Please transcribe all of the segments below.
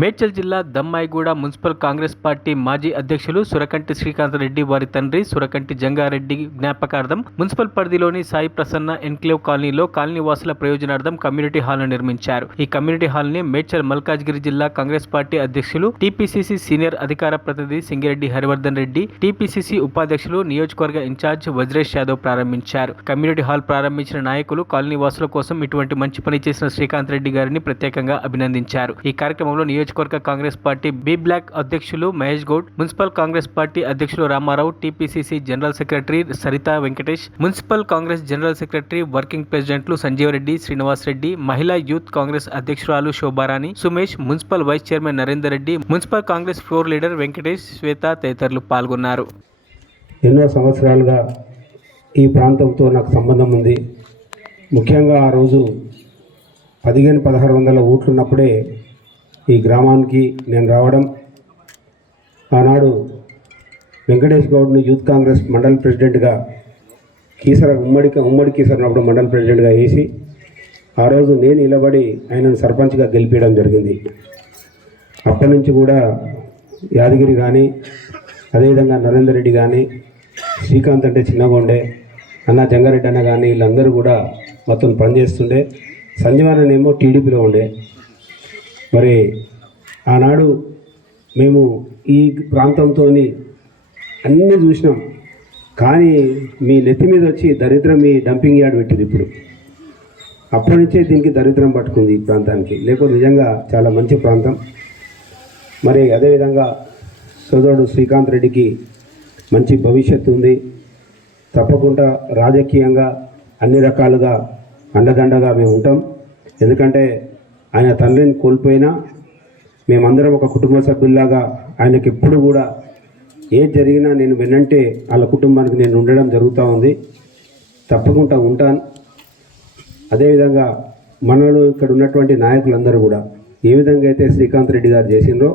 మేడ్చల్ జిల్లా Dammaiguda municipal Congress party మాజీ అధ్యక్షులు సురకంటి శ్రీకాంత్ రెడ్డి వారి తండ్రి సురకంటి జంగారెడ్డి జ్ఞాపకార్థం మున్సిపల్ పరిధిలోని సాయి ప్రసన్న ఎన్క్లేవ్ కాలనీలో కాలనీ వాసుల ప్రయోజనార్థం కమ్యూనిటీ హాల్ను నిర్మించారు. ఈ కమ్యూనిటీ హాల్ని మేడ్చల్ మల్కాజ్గిరి జిల్లా కాంగ్రెస్ పార్టీ అధ్యక్షులు టీపీసీసీ సీనియర్ అధికార ప్రతినిధి సింగిరెడ్డి హరివర్ధన్ రెడ్డి, టీపీసీసీ ఉపాధ్యక్షులు నియోజకవర్గ ఇన్ఛార్జ్ వజ్రేష్ యాదవ్ ప్రారంభించారు. కమ్యూనిటీ హాల్ ప్రారంభించిన నాయకులు కాలనీ వాసుల కోసం ఇటువంటి మంచి పని చేసిన శ్రీకాంత్ రెడ్డి గారిని ప్రత్యేకంగా అభినందించారు. ఈ కార్యక్రమంలో నియోజకవర్గ కాంగ్రెస్ పార్టీ బి బ్లాక్ అధ్యక్షులు మహేష్ గౌడ్, మున్సిపల్ కాంగ్రెస్ పార్టీ అధ్యక్షులు Ramarao, TPCC general secretary Saritha Venkatesh, municipal Congress general secretary working ప్రెసిడెంట్లు సంజీవ్ రెడ్డి, శ్రీనివాస్ రెడ్డి, మహిళా యూత్ కాంగ్రెస్ అధ్యక్షురాలు Shobharani, Sumesh, municipal vice chairman Narender Reddy, municipal Congress floor leader Venkatesh, Swetha తదితరులు పాల్గొన్నారు. ఎన్నో సంవత్సరాలుగా ఈ ప్రాంతంతో నాకు సంబంధం ఉంది. ముఖ్యంగా ఆ రోజు 1500-1600 ఓట్లున్నప్పుడే ఈ గ్రామానికి నేను రావడం, ఆనాడు వెంకటేష్ గౌడ్ను యూత్ కాంగ్రెస్ మండల్ ప్రెసిడెంట్గా ఉమ్మడి కీసరనప్పుడు మండల్ ప్రెసిడెంట్గా వేసి ఆ రోజు నేను నిలబడి ఆయనను సర్పంచ్గా గెలిపించడం జరిగింది. అప్పటి నుంచి కూడా యాదగిరి కానీ, అదేవిధంగా నరేందర్ రెడ్డి కానీ, శ్రీకాంత్ అంటే చిన్నగా ఉండే అన్న జంగారెడ్డి అన్న కానీ వీళ్ళందరూ కూడా మొత్తం పనిచేస్తుండే. సంజీవనేమో టీడీపీలో ఉండే. మరి ఆనాడు మేము ఈ ప్రాంతంతో అన్నీ చూసినాం, కానీ మీ నెత్తి మీద వచ్చి దరిద్రం మీ డంపింగ్ యార్డ్ పెట్టింది. ఇప్పుడు అప్పటి నుంచే దీనికి దరిద్రం పట్టుకుంది ఈ ప్రాంతానికి. లేకపోతే నిజంగా చాలా మంచి ప్రాంతం. మరి అదేవిధంగా సోదరుడు శ్రీకాంత్ రెడ్డికి మంచి భవిష్యత్తు ఉంది. తప్పకుండా రాజకీయంగా అన్ని రకాలుగా అండదండగా మేము ఉంటాం. ఎందుకంటే ఆయన తండ్రిని కోల్పోయినా మేమందరం ఒక కుటుంబ సభ్యుల్లాగా ఆయనకి ఎప్పుడు కూడా ఏది జరిగినా నేను వెనంటే వాళ్ళ కుటుంబానికి నేను ఉండడం జరుగుతూ ఉంది. తప్పకుండా ఉంటాను. అదేవిధంగా మనలో ఇక్కడ ఉన్నటువంటి నాయకులందరూ కూడా ఏ విధంగా అయితే శ్రీకాంత్ రెడ్డి గారు చేసిండ్రో,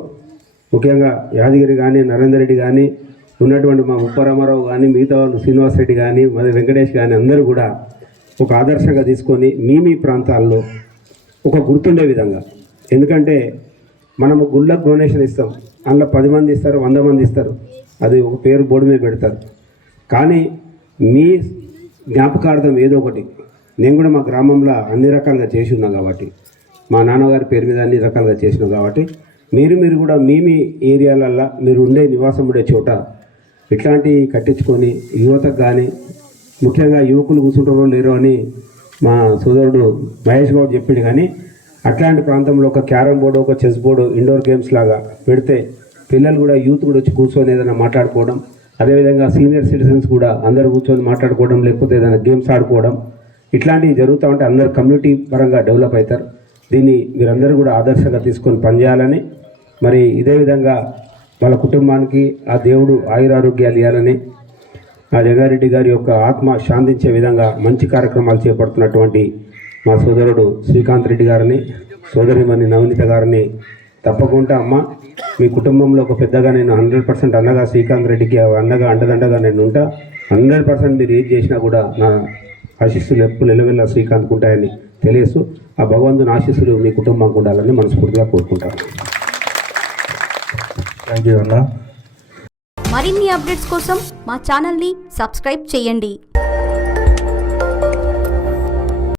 ముఖ్యంగా యాదగిరి కానీ, నరేందర్ రెడ్డి కానీ, ఉన్నటువంటి మా ముప్పరామారావు కానీ, మిగతా వాళ్ళు శ్రీనివాస్ రెడ్డి కానీ, మరి వెంకటేష్ కానీ అందరూ కూడా ఒక ఆదర్శంగా తీసుకొని మీ ప్రాంతాల్లో ఒక గుర్తుండే విధంగా, ఎందుకంటే మనము గుళ్ళకు డొనేషన్ ఇస్తాం, అందులో 10 మంది ఇస్తారు, 100 మంది ఇస్తారు, అది ఒక పేరు బోర్డు మీద పెడతారు. కానీ మీ జ్ఞాపకార్థం ఏదో ఒకటి, నేను కూడా మా గ్రామంలో అన్ని రకాలుగా చేసి ఉన్నా కాబట్టి, మా నాన్నగారి పేరు మీద అన్ని రకాలుగా చేసినా కాబట్టి మీరు కూడా మీ ఏరియాలల్లో మీరు ఉండే నివాసం ఉండే చోట ఇట్లాంటివి కట్టించుకొని యువతకు కానీ, ముఖ్యంగా యువకులు కూర్చుంటారో లేరో అని మా సోదరుడు మహేష్ గౌడ్ చెప్పిండు. కానీ అట్లాంటి ప్రాంతంలో ఒక క్యారమ్ బోర్డు, ఒక చెస్ బోర్డు, ఇండోర్ గేమ్స్ లాగా పెడితే పిల్లలు కూడా, యూత్ కూడా వచ్చి కూర్చొని ఏదైనా మాట్లాడుకోవడం, అదేవిధంగా సీనియర్ సిటిజన్స్ కూడా అందరూ కూర్చొని మాట్లాడుకోవడం, లేకపోతే ఏదైనా గేమ్స్ ఆడుకోవడం, ఇట్లాంటివి జరుగుతూ ఉంటే అందరూ కమ్యూనిటీ పరంగా డెవలప్ అవుతారు. దీన్ని మీరందరూ కూడా ఆదర్శంగా తీసుకొని పనిచేయాలని, మరి ఇదే విధంగా వాళ్ళ కుటుంబానికి ఆ దేవుడు ఆయురారోగ్యాలు ఇవ్వాలని, ఆ జంగారెడ్డి గారి యొక్క ఆత్మ శాంతించే విధంగా మంచి కార్యక్రమాలు చేపడుతున్నటువంటి మా సోదరుడు శ్రీకాంత్ రెడ్డి గారిని, సోదరిమణి నవనీత గారిని తప్పకుండా అమ్మ మీ కుటుంబంలో ఒక పెద్దగా నేను 100% అన్నగా శ్రీకాంత్ రెడ్డికి అన్నగా అండదండగా నేను ఉంటా. 100% మీరు ఏది చేసినా కూడా నా ఆశీస్సులు ఎప్పుడు నిలవెల్లా శ్రీకాంత్ ఉంటాయని తెలియస్తూ ఆ భగవంతుని ఆశీస్సులు మీ కుటుంబానికి ఉండాలని మనస్ఫూర్తిగా కోరుకుంటాను. థ్యాంక్ యూ అన్న. మరిన్ని అప్డేట్స్ కోసం మా ఛానల్ని సబ్స్క్రైబ్ చేయండి.